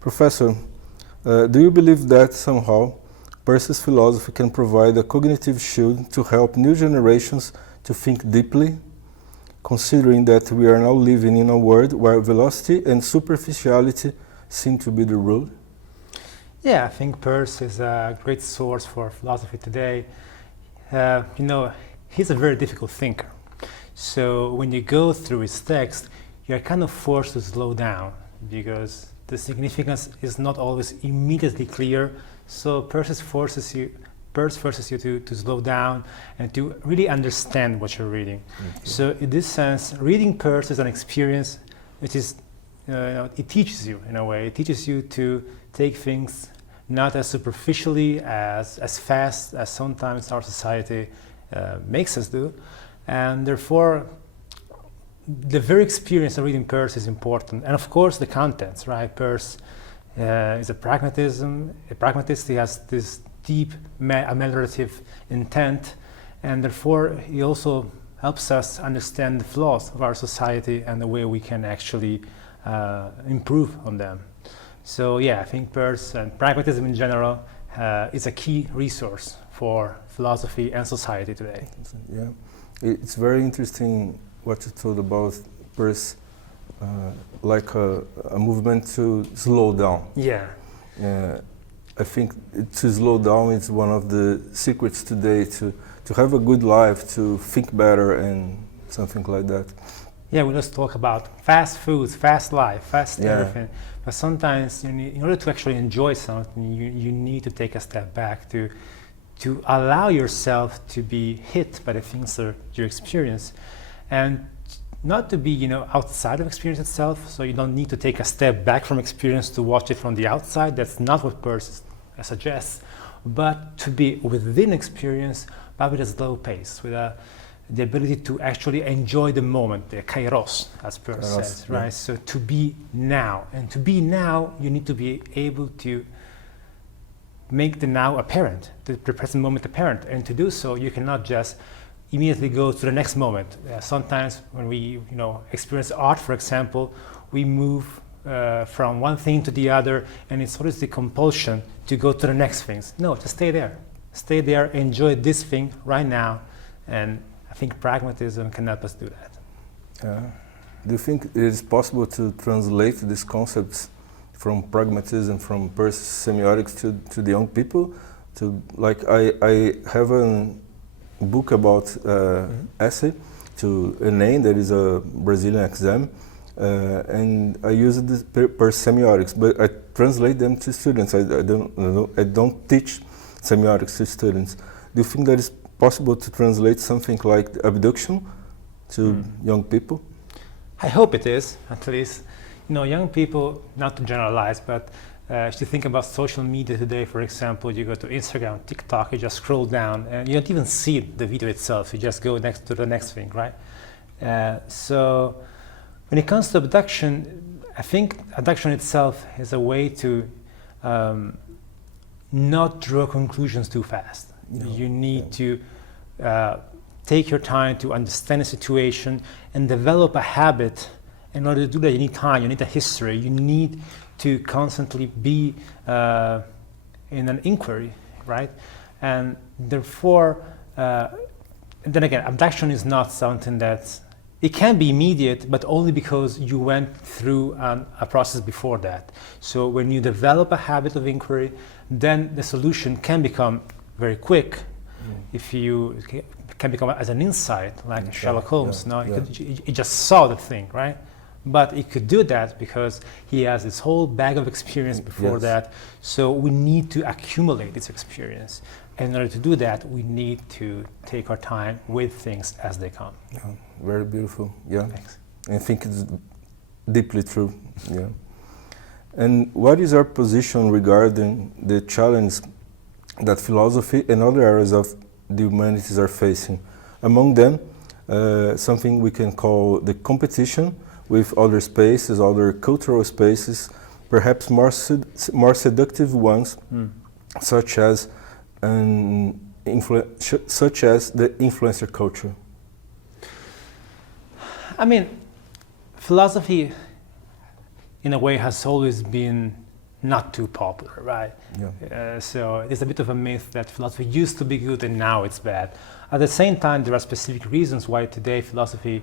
Professor, do you believe that somehow Peirce's philosophy can provide a cognitive shield to help new generations to think deeply, considering that we are now living in a world where velocity and superficiality seem to be the rule? Yeah, I think Peirce is a great source for philosophy today. He's a very difficult thinker. So when you go through his text, you're kind of forced to slow down because the significance is not always immediately clear. So Peirce forces you to slow down and to really understand what you're reading. Okay. So in this sense, reading Peirce is an experience which is, it teaches you in a way. It teaches you to take things not as superficially, as fast as sometimes our society makes us do. And therefore, the very experience of reading Peirce is important. And of course, the contents, right? Peirce is a pragmatist. He has this deep ameliorative intent, and therefore he also helps us understand the flaws of our society and the way we can actually improve on them. So yeah, I think Peirce and pragmatism in general is a key resource for philosophy and society today. Yeah, it's very interesting what you told about Peirce, like a movement to slow down. Yeah. I think to slow down is one of the secrets today to have a good life, to think better and something like that. Yeah, we just talk about fast foods, fast life, fast everything. But sometimes in order to actually enjoy something, you need to take a step back to allow yourself to be hit by the things that you experience, and not to be outside of experience itself. So you don't need to take a step back from experience to watch it from the outside. That's not what Peirce suggests. But to be within experience, but with a slow pace, with the ability to actually enjoy the moment, the kairos, as Peirce says, right? Yeah. So to be now, and to be now, you need to be able to make the now apparent, the present moment apparent, and to do so, you cannot just immediately go to the next moment. Sometimes when we, experience art, for example, we move from one thing to the other, and it's always the compulsion to go to the next things. No, just stay there. Stay there, enjoy this thing right now, and I think pragmatism can help us do that. Do you think it is possible to translate these concepts from pragmatism, from Peirce semiotics to the young people? I have a book about essay to ENEM, that is a Brazilian exam, and I use the Peirce semiotics, but I translate them to students. I don't teach semiotics to students. Do you think that it's possible to translate something like abduction to young people? I hope it is, at least. Young people, not to generalize, but if you think about social media today, for example, you go to Instagram, TikTok, you just scroll down, and you don't even see the video itself. You just go next to the next thing, right? So when it comes to abduction, I think abduction itself is a way to not draw conclusions too fast. You need to take your time to understand the situation and develop a habit. In order to do that, you need time, you need a history, you need to constantly be in an inquiry, right? And therefore, then again, abduction is not something it can be immediate, but only because you went through a process before that. So when you develop a habit of inquiry, then the solution can become very quick. If you can become as an insight, like Sherlock Holmes. He just saw the thing, right? But he could do that because he has this whole bag of experience before that. So we need to accumulate this experience. And in order to do that, we need to take our time with things as they come. Yeah, very beautiful. Yeah, thanks. I think it's deeply true. Yeah. And what is our position regarding the challenge that philosophy and other areas of the humanities are facing? Among them, something we can call the competition with other spaces, other cultural spaces, perhaps more seductive ones, such as the influencer culture. I mean, philosophy, in a way, has always been not too popular, right? Yeah. So it's a bit of a myth that philosophy used to be good and now it's bad. At the same time, there are specific reasons why today philosophy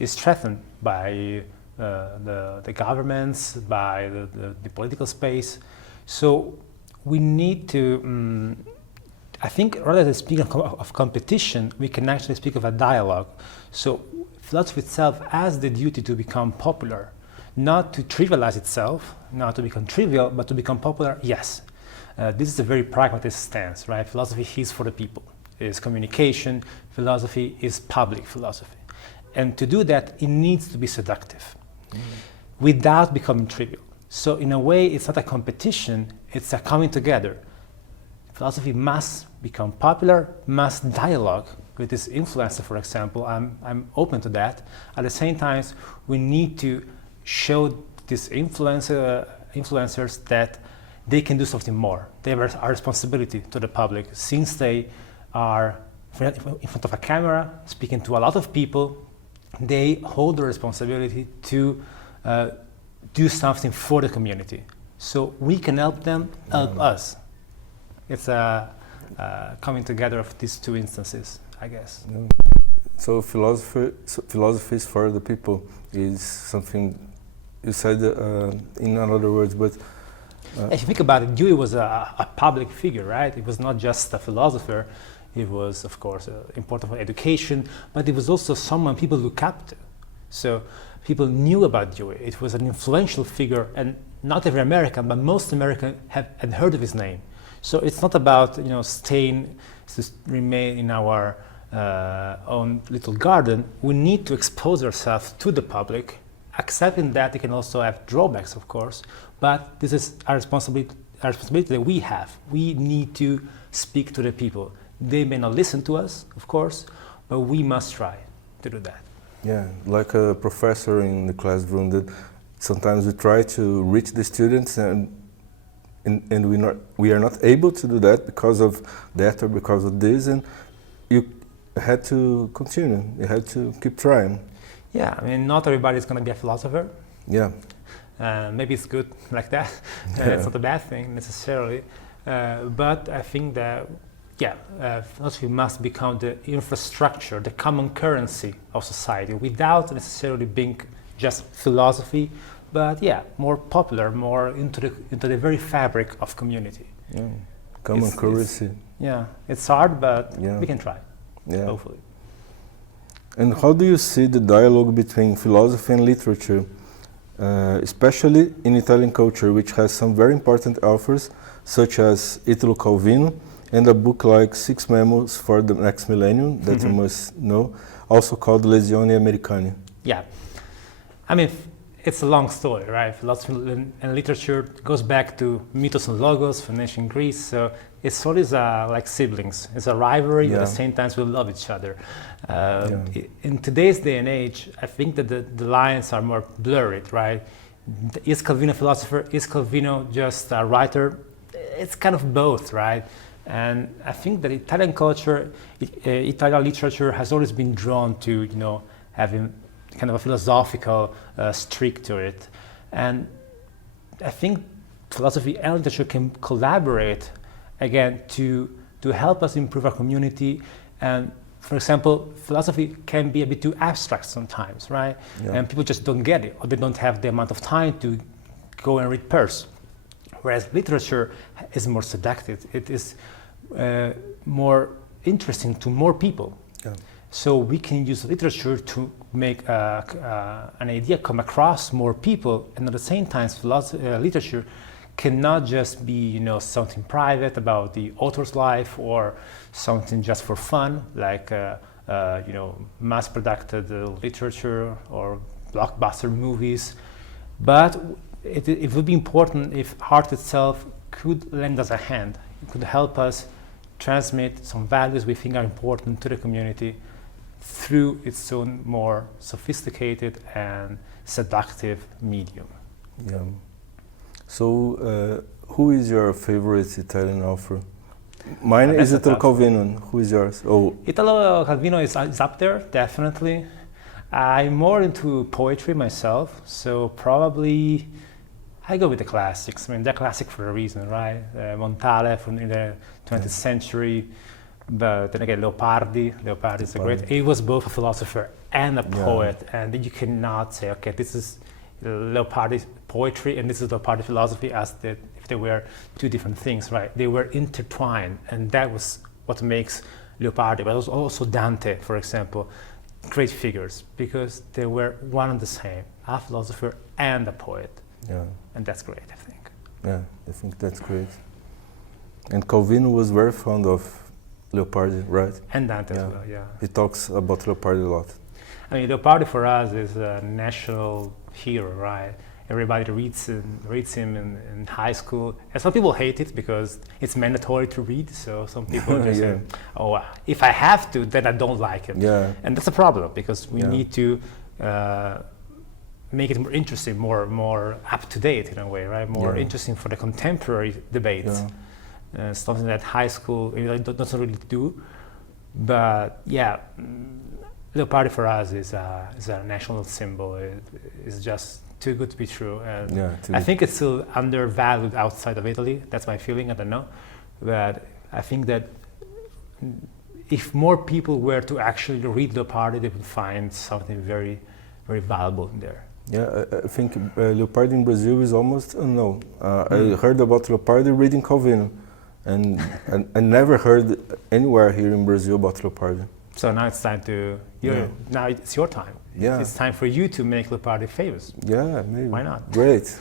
is threatened by the governments, by the political space. So we need to, I think rather than speaking of competition, we can actually speak of a dialogue. So philosophy itself has the duty to become popular, not to trivialize itself, not to become trivial, but to become popular, yes. This is a very pragmatist stance, right? Philosophy is for the people. It is communication. Philosophy is public philosophy. And to do that, it needs to be seductive without becoming trivial. So in a way, it's not a competition, it's a coming together. Philosophy must become popular, must dialogue with this influencer, for example. I'm open to that. At the same time, we need to show these influencers that they can do something more. They have a responsibility to the public, since they are in front of a camera, speaking to a lot of people. They hold the responsibility to do something for the community. So we can help them help us. It's a coming together of these two instances, I guess. So philosophy is for the people is something you said in other words, but if you think about it, Dewey was a public figure, right? He was not just a philosopher. He was, of course, important for education, but he was also someone people look up to. So people knew about Dewey. It was an influential figure, and not every American, but most Americans had heard of his name. So it's not about staying to remain in our own little garden. We need to expose ourselves to the public, accepting that it can also have drawbacks, of course. But this is our responsibility that we have. We need to speak to the people. They may not listen to us, of course, but we must try to do that. Yeah, like a professor in the classroom, that sometimes we try to reach the students and we are not able to do that because of that or because of this, and you had to continue. You had to keep trying. Yeah, I mean, not everybody is going to be a philosopher. Yeah. Maybe it's good like that. It's not a bad thing necessarily, but I think that philosophy must become the infrastructure, the common currency of society, without necessarily being just philosophy, but more popular, more into the very fabric of community. Yeah. Common currency. It's hard, but we can try. Hopefully. And how do you see the dialogue between philosophy and literature, especially in Italian culture, which has some very important authors, such as Italo Calvino, and a book like 6 Memos for the Next Millennium that you must know, also called Lesioni Americani? Yeah. I mean, it's a long story, right? Philosophy and literature goes back to mythos and logos from ancient Greece. So it's always like siblings. It's a rivalry, but at the same time we love each other. In today's day and age, I think that the lines are more blurred, right? Is Calvino a philosopher? Is Calvino just a writer? It's kind of both, right? And I think that Italian culture, Italian literature has always been drawn to, having kind of a philosophical streak to it. And I think philosophy and literature can collaborate, again, to help us improve our community. And for example, philosophy can be a bit too abstract sometimes, right? And people just don't get it, or they don't have the amount of time to go and read Peirce. Whereas literature is more seductive. It is more interesting to more people. So we can use literature to make an idea come across more people, and at the same time, literature cannot just be something private about the author's life or something just for fun, like mass-produced literature or blockbuster movies. But it would be important if art itself could lend us a hand. It could help us transmit some values we think are important to the community through its own more sophisticated and seductive medium. Yeah. So, who is your favorite Italian author? Mine is Italo Calvino. Who is yours? Oh, Italo Calvino is up there, definitely. I'm more into poetry myself, so probably I go with the classics. I mean, they're classic for a reason, right? Montale from in the 20th century, but then again, Leopardi is a great. He was both a philosopher and a poet, and you cannot say, okay, this is Leopardi's poetry and this is Leopardi's philosophy as if they were two different things, right? They were intertwined, and that was what makes Leopardi, but also Dante, for example, great figures, because they were one and the same, a philosopher and a poet. Yeah. And that's great, I think. Yeah, I think that's great. And Calvino was very fond of Leopardi, right? And Dante as well, yeah. He talks about Leopardi a lot. I mean, Leopardi for us is a national hero, right? Everybody reads him in high school. And some people hate it because it's mandatory to read. So some people just say, "Oh, if I have to, then I don't like it." Yeah. And that's a problem because we need to make it more interesting, more up to date in a way, right? More interesting for the contemporary debates. Something that high school doesn't really do. But yeah, Leopardi for us is a national symbol. It's just too good to be true. And I think it's still undervalued outside of Italy. That's my feeling. I don't know, but I think that if more people were to actually read Leopardi, they would find something very, very valuable in there. Yeah, I think Leopardi in Brazil is almost unknown. I heard about Leopardi reading Calvino, and I never heard anywhere here in Brazil about Leopardi. So now it's time to, now it's your time. Yeah. It's time for you to make Leopardi famous. Yeah, maybe. Why not? Great.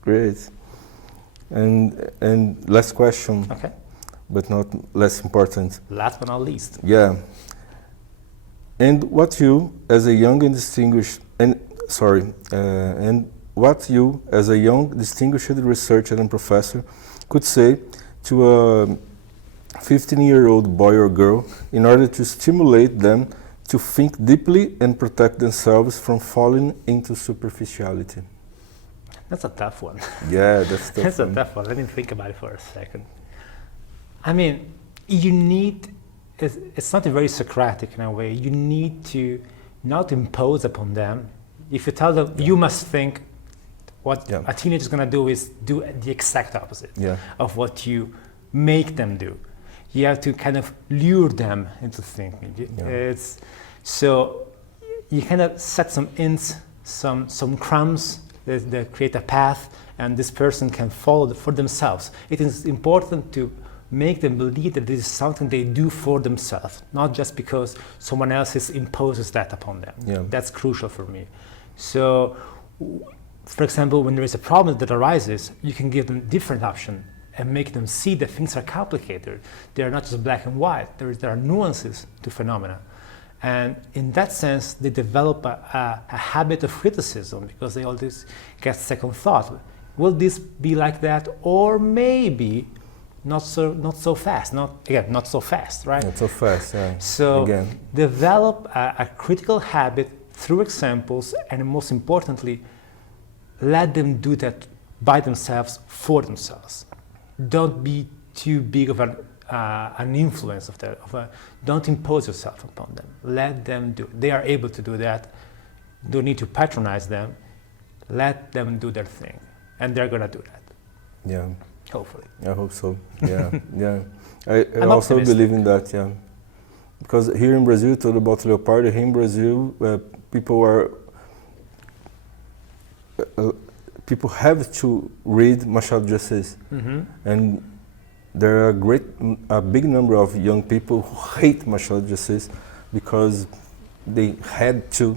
Great. And last question. Okay. But not less important. Last but not least. Yeah. And what you as a young and distinguished researcher and professor could say to a 15-year-old boy or girl in order to stimulate them to think deeply and protect themselves from falling into superficiality? That's a tough one. Yeah, that's tough. That's a tough one. Let me think about it for a second. I mean, you need, it's something very Socratic in a way. You need to not impose upon them. If you tell them, you must think, what a teenager is going to do is do the exact opposite of what you make them do. You have to kind of lure them into thinking. So you kind of set some hints, some crumbs that create a path, and this person can follow for themselves. It is important to make them believe that this is something they do for themselves, not just because someone else imposes that upon them. Yeah. That's crucial for me. So, for example, when there is a problem that arises, you can give them different options and make them see that things are complicated. They are not just black and white. There are nuances to phenomena. And in that sense, they develop a habit of criticism because they always get second thought. Will this be like that? Or maybe not so fast, not so fast, right? Not so fast, yeah. So develop a critical habit through examples, and most importantly, let them do that by themselves, for themselves. Don't be too big of an influence of that. Don't impose yourself upon them. Let them do. They are able to do that. Don't need to patronize them. Let them do their thing, and they're gonna do that. Yeah. Hopefully. I hope so. Yeah, yeah. I also optimistic. believe in that. Yeah, because here in Brazil, told about Leopardi. Here in Brazil, people have to read Machado de Assis, and there are a big number of young people who hate Machado de Assis because they had to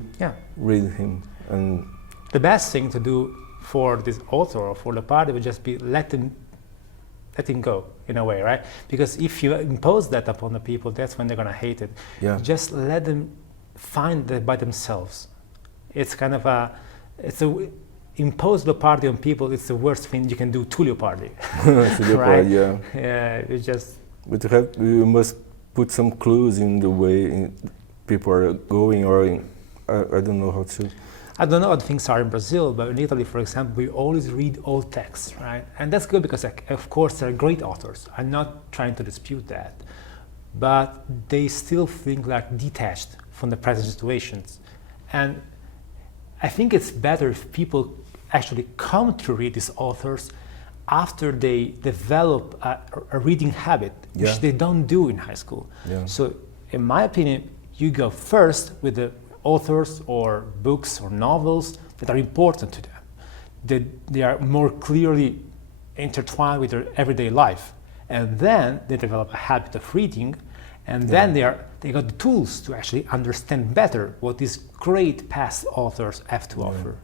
read him. And the best thing to do for this author or for Leopardi would just be let him go in a way, right? Because if you impose that upon the people, that's when they're gonna hate it. Yeah. Just let them find that by themselves. It's kind of impose Leopardi on people. It's the worst thing you can do to Leopardi. Right? Yeah. Yeah. It's just. But you must put some clues in the way people are going, or I don't know how to. I don't know how things are in Brazil, but in Italy, for example, we always read old texts, right? And that's good because, of course, they're great authors. I'm not trying to dispute that. But they still think like detached from the present situations. And I think it's better if people actually come to read these authors after they develop a reading habit, which they don't do in high school. So in my opinion, you go first with the authors or books or novels that are important to them. They are more clearly intertwined with their everyday life. And then they develop a habit of reading, and then they got the tools to actually understand better what these great past authors have to offer.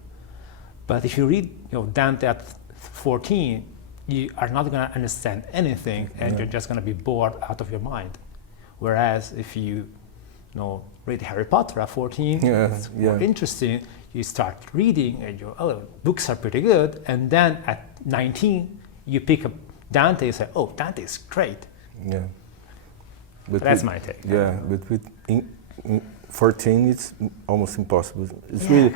But if you read Dante at 14, you are not going to understand anything, and you're just going to be bored out of your mind. Whereas if you read Harry Potter at 14, it's more interesting. You start reading, and books are pretty good. And then at 19, you pick up Dante and say, oh, Dante is great. Yeah. But that's my take. Yeah, but with 14, it's almost impossible. It's really,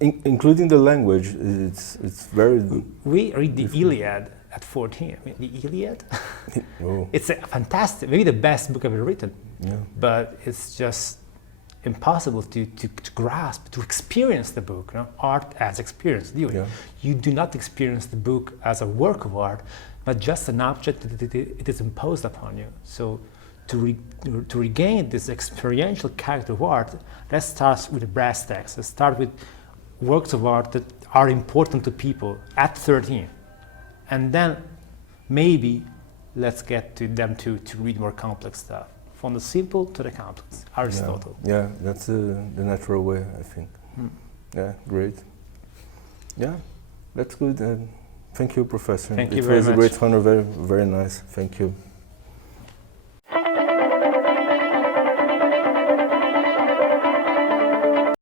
including the language, it's very... We read the Iliad at 14. I mean, the Iliad? It's a fantastic, maybe the best book ever written. But it's just impossible to grasp, to experience the book. Art as experience. You do not experience the book as a work of art, but just an object that it is imposed upon you. So to regain this experiential character of art, let's start with the brass tacks. Let's start with works of art that are important to people at 13. And then maybe let's get to them to read more complex stuff. From the simple to the complex. Aristotle. Yeah, that's the natural way, I think. Yeah, great. Yeah, that's good. Thank you, Professor. Thank you very much. It was a great honor, very, very nice. Thank you.